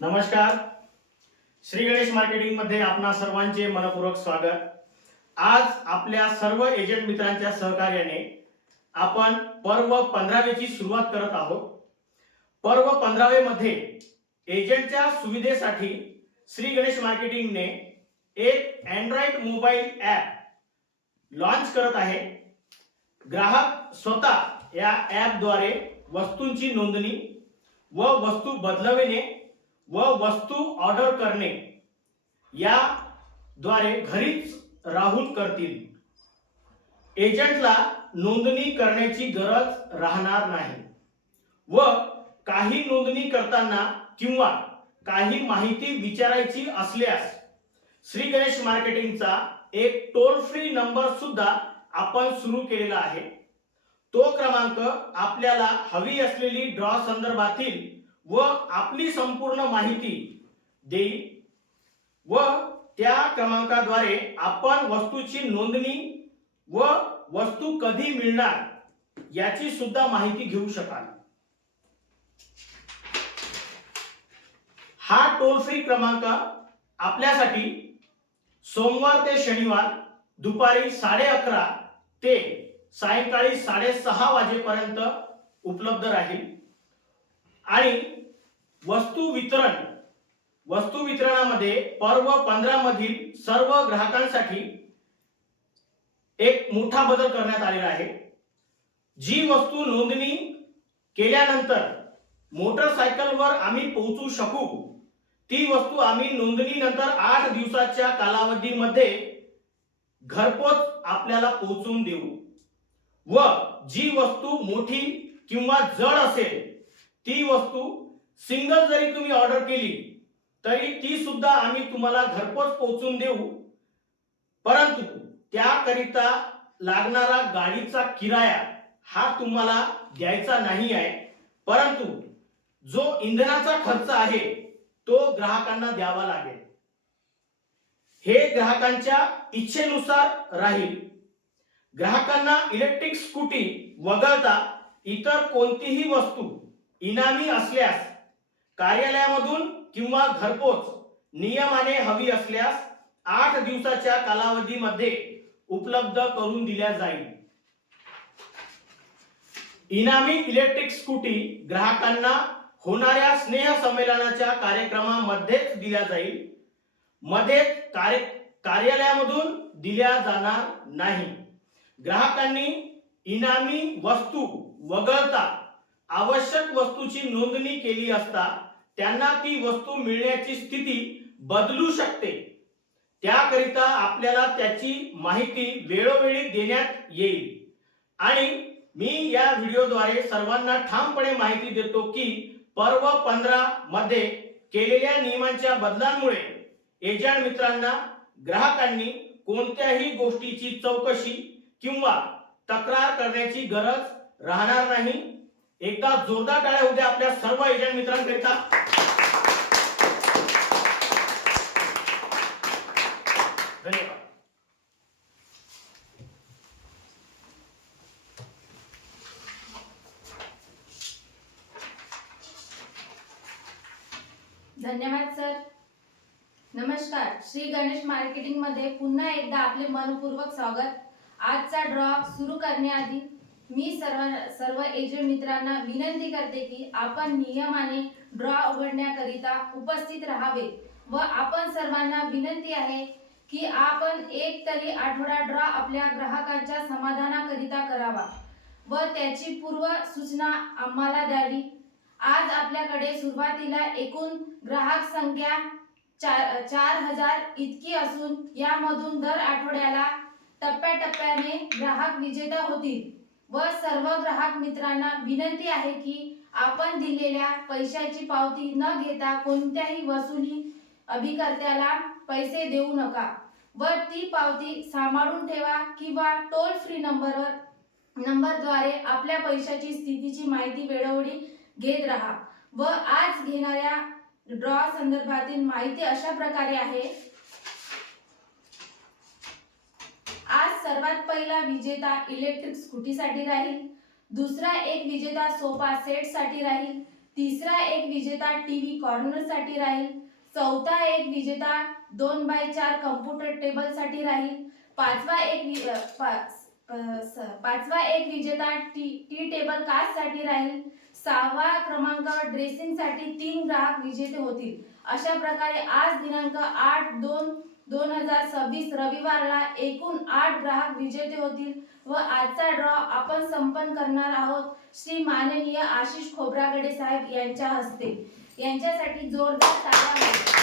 नमस्कार. श्री गणेश मार्केटिंग मध्ये आपणा सर्वांचे मनपूर्वक स्वागत. आज आपल्या सर्व एजंट मित्रांच्या सहकार्याने आपण पर्व 15वे ची सुरुवात करत आहोत. पर्व 15वे मध्ये एजंटच्या सुविधेसाठी श्री गणेश मार्केटिंग ने एक अँड्रॉइड मोबाईल ॲप लॉन्च करत आहे. ग्राहक स्वतः या ॲप द्वारे वस्तूंची नोंदणी व वस्तू बदलविणे व वस्तू ऑर्डर करणे या द्वारे घरीच राहून करतील. एजंटला नोंदणी करण्याची गरज राहणार नाही व काही नोंदणी करताना किंवा काही माहिती विचारायची असल्यास श्री गणेश मार्केटिंगचा एक टोल फ्री नंबर सुद्धा आपण सुरू केलेला आहे. तो क्रमांक आपल्याला हवी असलेली ड्रॉ संदर्भातील व आपली संपूर्ण माहिती देईल व त्या क्रमांकाद्वारे आपण वस्तूची नोंदणी व वस्तू कधी मिळणार याची सुद्धा माहिती घेऊ शकाल. हा टोल फ्री क्रमांक आपल्यासाठी सोमवार ते शनिवार दुपारी 11:30 ते सायंकाळी 6:30 वाजेपर्यंत उपलब्ध राहील आणि वस्तू वितरणामध्ये पर्व 15 मधील सर्व ग्राहकांसाठी एक मोठा बदल करण्यात आलेला आहे. जी वस्तू नोंदणी केल्यानंतर मोटरसायकलवर आम्ही पोहोचू शकू ती वस्तू आम्ही नोंदणीनंतर 8 दिवसाच्या कालावधीमध्ये घरपोच आपल्याला पोहोचून देऊ व जी वस्तू मोठी किंवा जड असेल ती वस्तू सिंगल जरी तुम्ही ऑर्डर केली तरी ती सुद्धा आम्ही तुम्हाला घरपोच पोहोचून देऊ. परंतु त्याकरिता लागणारा गाडीचा किराया हा तुम्हाला द्यायचा नाही आहे, परंतु जो इंधनाचा खर्च आहे तो ग्राहकांना द्यावा लागेल. हे ग्राहकांच्या इच्छेनुसार राहील. ग्राहकांना इलेक्ट्रिक स्कूटी वगळता इतर कोणतीही वस्तू इनामी असल्यास कार्यालयामधून किंवा घरपोच नियमाने हवी असल्यास 8 दिवसाच्या कालावधीमध्ये उपलब्ध करून दिल्या जाईल. इनामी इलेक्ट्रिक स्कूटी ग्राहकांना होणाऱ्या स्नेह संमेलनाच्या कार्यक्रमामध्येच दिल्या जाईल. मध्ये कार्यालयामधून दिल्या जाणार नाही. ग्राहकांनी इनामी वस्तू वगळता आवश्यक वस्तूची नोंदणी केली असता त्यांना ती वस्तू मिळण्याची स्थिती बदलू शकते. त्याकरिता आपल्याला त्याची माहिती वेळोवेळी देण्यात येईल आणि मी या व्हिडिओद्वारे सर्वांना ठामपणे माहिती देतो की पर्व 15 मध्ये केलेल्या नियमांच्या बदलांमुळे एजंट मित्रांना ग्राहकांनी कोणत्याही गोष्टीची चौकशी किंवा तक्रार करण्याची गरज राहणार नाही. एकदा जोरदार टाळ्या होऊ द्या आपल्या सर्व एजंट मित्रांकरिता. धन्यवाद. धन्यवाद सर. नमस्कार. श्री गणेश मार्केटिंग मध्ये पुन्हा एकदा आपले मनपूर्वक स्वागत. आजचा ड्रॉ सुरू करण्याआधी मी सर्व एजंट मित्रांना विनंती करते की आपण नियमाने ड्रॉ उघडण्याकरिता उपस्थित राहावे व आपण सर्वांना विनंती आहे की आपण एक तरी आठवडा ड्रॉ आपल्या ग्राहकांच्या समाधानाकरिता करावा व त्याची पूर्व सूचना आम्हाला द्यावी. आज आपल्याकडे सुरुवातीला एकूण ग्राहक संख्या 4000 इतकी असून यामधून दर आठवड्याला टप्प्याटप्प्याने ग्राहक विजेता होतील व सर्व ग्राहक मित्रांना विनंती आहे की आपण दिलेल्या पैशाची पावती न घेता कोणत्याही वसुली अभिकर्त्याला पैसे देऊ नका व ती पावती सांभाळून ठेवा किंवा टोल फ्री नंबरद्वारे आपल्या पैशाची स्थितीची माहिती वेळोवेळी घेत राहा. व आज घेणाऱ्या ड्रॉ संदर्भातील माहिती अशा प्रकारे आहे. आज सर्वात पहिला विजेता इलेक्ट्रिक स्कूटी साठी राहील. दुसरा एक विजेता सोफा सेट साठी राहील. तिसरा एक विजेता टीव्ही कॉर्नर साठी राहील. चौथा एक विजेता 2x4 कम्प्युटर टेबल साठी राहील. पाचवा एक विजेता टी टेबल कास्ट साठी राहील. 6व्या क्रमांकावर ड्रेसिंग साठी 3 ग्राहक विजेते होतील. अशा प्रकारे आज दिनांक 8/2/2026 रविवारला एकूण 8 ग्राहक विजेते होतील व आजचा ड्रॉ आपण संपन्न करणार आहोत श्री माननीय आशिष खोब्रागडे साहेब यांच्या हस्ते. यांच्यासाठी जोरदार ताळ्या वाजवा.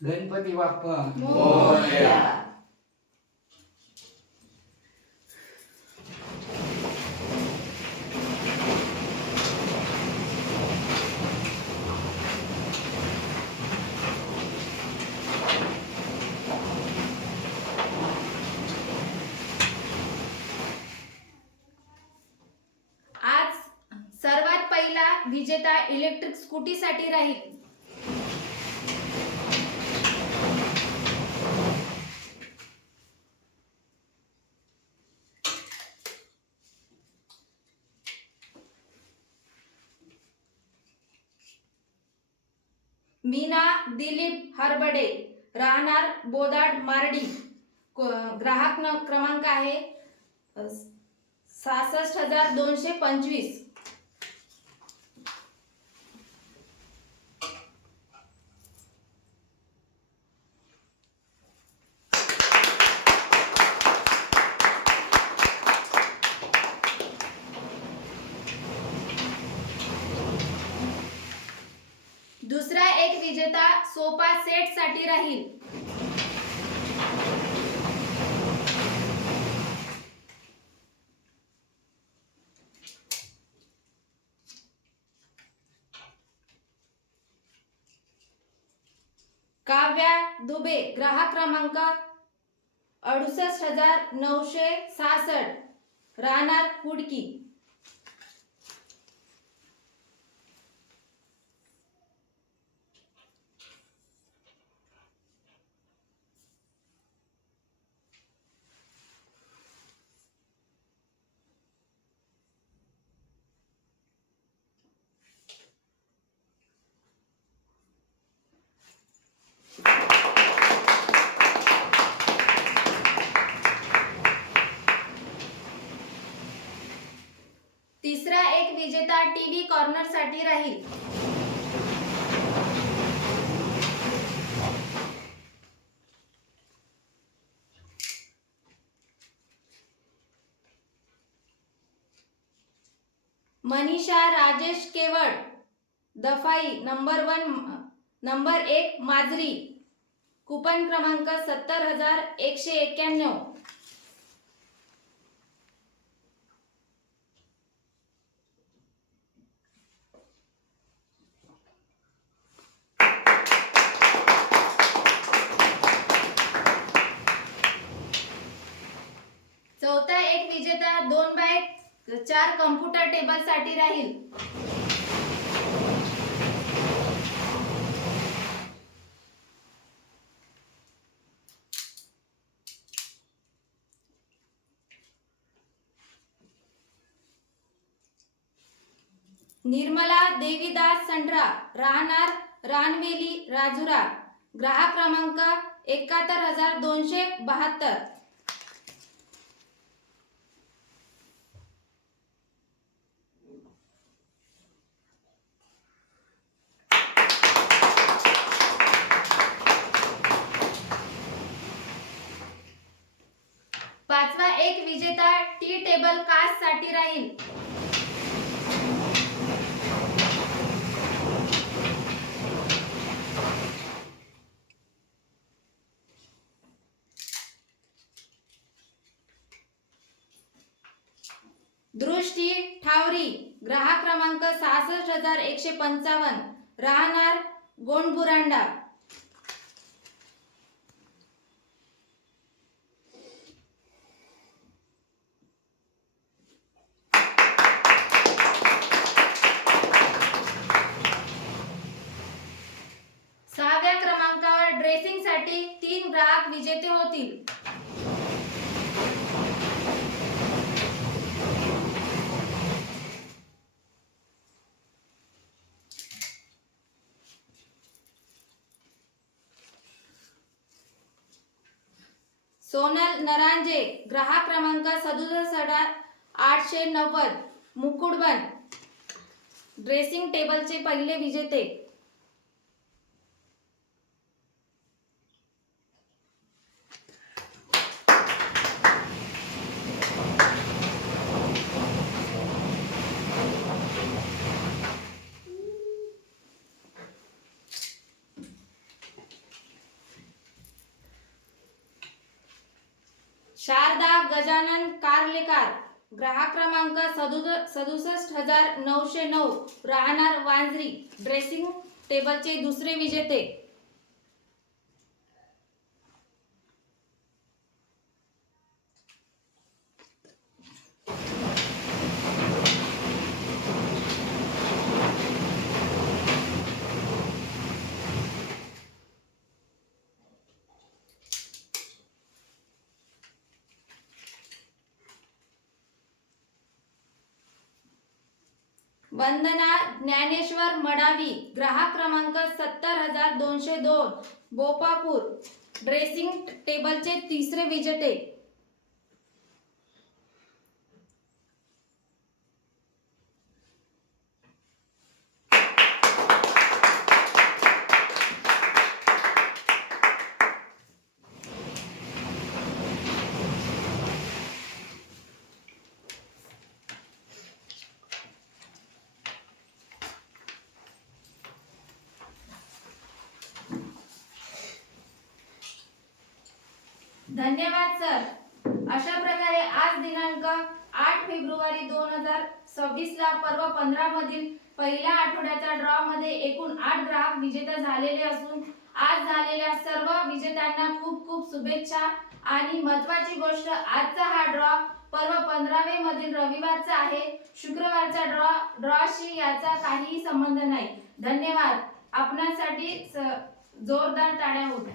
गणपती बाप्पा मोरया. आज सर्वात पहिला विजेता इलेक्ट्रिक स्कूटी साठी राहील. मीना दिलीप हरबडे, राहणार बोदाड मार्डी. ग्राहक क्रमांक आहे 66,225. दुसरा एक विजेता सोफा सेट साठी राहील. काव्या दुबे, ग्राहक क्रमांक 68,966, राहणार कुडकी. तिसरा एक विजेता टीव्ही कॉर्नर साठी राहील. मनीषा राजेश केवळ, दफाई नंबर 1 माजरी. कुपन क्रमांक 70,191. चौथा एक विजेता 2x4 कम्प्युटर टेबल साठी राहील. निर्मला देवीदास संड्रा, राहणार रानवेली राजुरा. ग्राहक क्रमांक 71,272. पाचवा एक विजेता टी टेबल कास्ट साठी राहील. दृष्टी ठावरी, ग्राहक क्रमांक 66,155, राहणार गोंडबुरांडा. सहाव्या क्रमांकावर ड्रेसिंगसाठी 3 ग्राहक विजेते होतील. सोनल नरांजे, ग्राहक क्रमांक 67,890, मुकुडबन, ड्रेसिंग टेबलचे पहिले विजेते. शारदा गजानन कारलेकर, ग्राहक क्रमांक 67,909, राहणार वांजरी, ड्रेसिंग टेबलचे दुसरे विजेते. वंदना ज्ञानेश्वर मडावी, ग्राहक क्रमांक 70,202, बोपापूर, ड्रेसिंग टेबलचे तिसरे विजेते. धन्यवाद सर. अशा प्रकारे आज दिनांक 8 फेब्रुवारी 2026 ला पर्व 15 मधील पहिल्या आठवड्याच्या ड्रॉ मध्ये एकूण 8 ग्राहक विजेते झालेले असून आज झालेल्या सर्व विजेत्यांना खूप खूप शुभेच्छा. आणि महत्त्वाची गोष्ट, आजचा हा ड्रॉ पर्व 15 मधील रविवारचा आहे. शुक्रवारचा ड्रॉशी याचा काहीही संबंध नाही. धन्यवाद. आपणासाठी जोरदार टाळ्या होत्या.